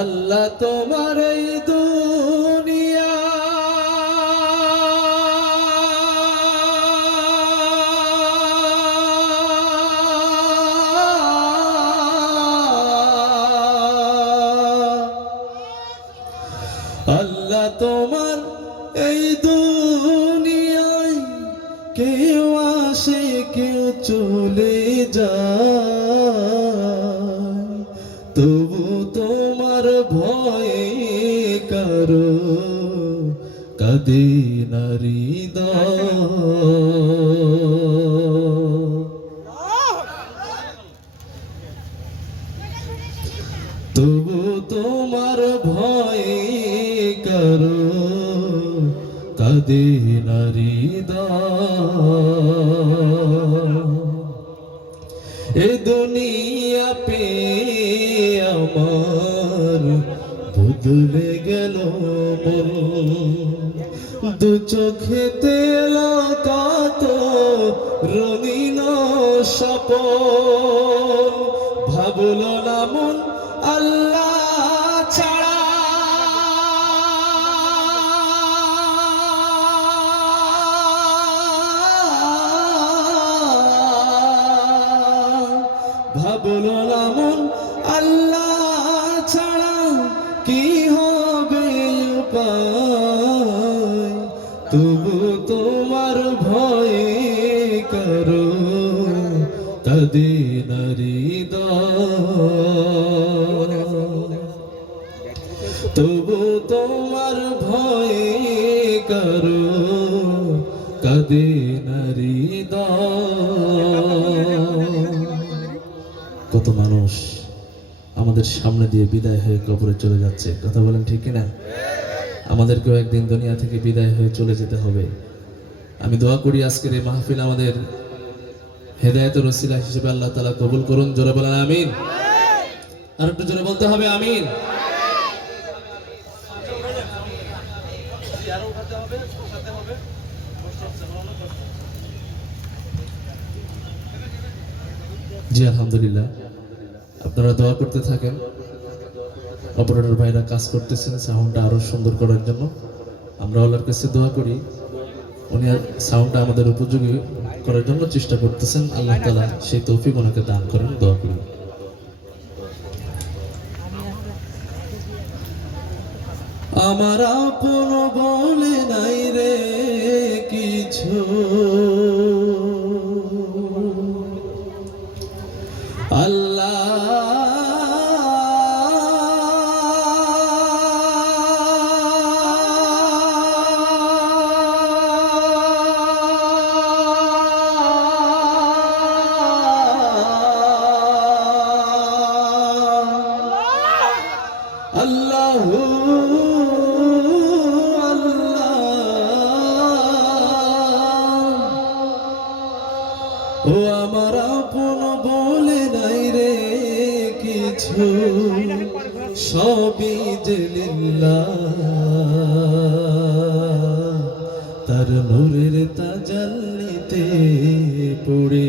আল্লাহ তোমার এই দুনিয়া আল্লাহ তোমার এই দুনিয়ায় কেউ আসে কেউ চলে যায়, তবু তোমার ভয়ে কারো কাঁদে না হৃদয়। তবু তোমার ভয়ে কারো কাঁদে না হৃদয়। এ দুনিয়া পে আমার বদলে গেল মন, দু চোখেতে কত রঙিন স্বপন, ভাবলো না মন আল্লাহ ছাড়া ভাবলো না মন আল্লাহ ছাড়া কি হবে উপায়, তবু তোমার ভয়ে করো কাঁদে না হৃদয়। তবু তোমার ভয়ে করো কাঁদে না হৃদয়। কত মানুষ আমাদের সামনে দিয়ে বিদায় হয়ে কবরে চলে যাচ্ছে, কথা বলেন ঠিক কিনা? আমাদেরকেও একদিন দুনিয়া থেকে বিদায় হয়ে চলে যেতে হবে। আমি দোয়া করি আজকের এই মাহফিল আমাদের হেদায়েতের ওসিলা হিসেবে আল্লাহ তাআলা কবুল করুন। জোরে বলেন আমিন। আর একটু জোরে বলতে হবে আমিন। জি আলহামদুলিল্লাহ, আপনারা দোয়া করতে থাকেন। অপারেটর ভাইরা কাজ করতেছেন সাউন্ডটা আরো সুন্দর করার জন্য। আমরা আল্লাহর কাছে দোয়া করি উনি সাউন্ডটা আমাদের উপযোগী করার জন্য চেষ্টা করতেছেন। আল্লাহ তাআলা সেই তৌফিক ওনাকে দান করেন, দোয়া করি। আমার আপন বলে নাই রে কিছু, আল্লাহ আল্লাহ ও আমার আপন বলে নাই রে কিছু, সবই যে লিল্লাহ, তার নূরের তাজাল্লিতে পড়ে